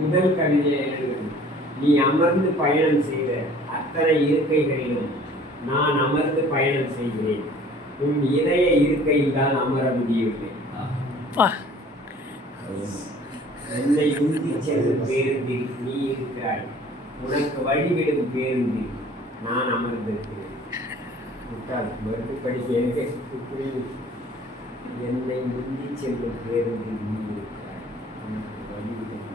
முதல் கவிதையை எழுதும். நீ அமர்ந்து பயணம் செய்த அத்தனை இருக்கைகளிலும் நான் அமர்ந்து பயணம் செய்கிறேன். உன் இதய இருக்கையில் தான் அமர முடியவில்லை. என்னை உந்தி செல்லும் பேருந்தில் நீ இருக்கிறாய். உனக்கு வழிவிடும் பேருந்தில் நான் அமர்ந்திருக்கிறேன். மறுத்து படிக்க புரியும். என்னை உந்தி செல்லும் பேருந்தில் நீ இருக்கிறாய். உனக்கு வழிவிடும்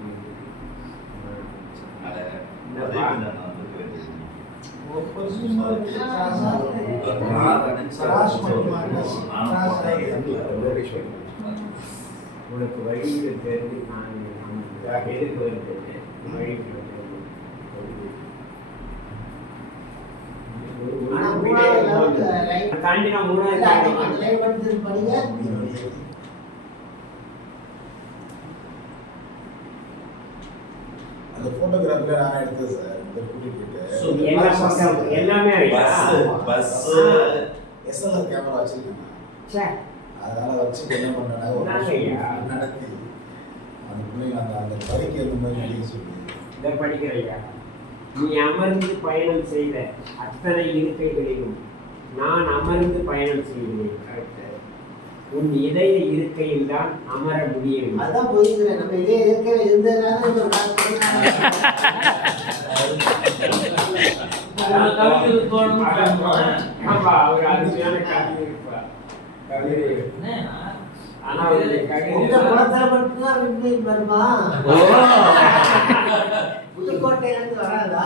உனக்கு வழியில் தெரிந்து நான் எதுக்கு வருகிறேன். தாண்டி நான் மூணாவது அந்த போட்டோகிராஃபில நான் எடுத்தது சார். இந்த கூட்டிட்டு எல்லாமே பஸ் எஸ்எல்ஆர் கேமரா வச்சிருக்கேன். அதனால வச்சு என்ன பண்ணேன்னா ஒரு நடத்தி அந்த பிள்ளைங்க அந்த பறிக்க இந்த மாதிரி நடிக்க சொல்லி இதை படிக்கிறையா. நீ அமர்ந்து பயணம் செய்த அத்தனை இருக்கைகளிலும் நான் அமர்ந்து பயணம் செய்கிறேன். உன் இதய இருக்கையில் தான் அமர முடியும். அதான் போயிருக்கிறேன். நம்ம இதே இருக்கையில இருந்ததுனால அவர் அருமையான கவிதை இருப்பார். ஆனா புதுக்கோட்டையில இருந்து வராதா?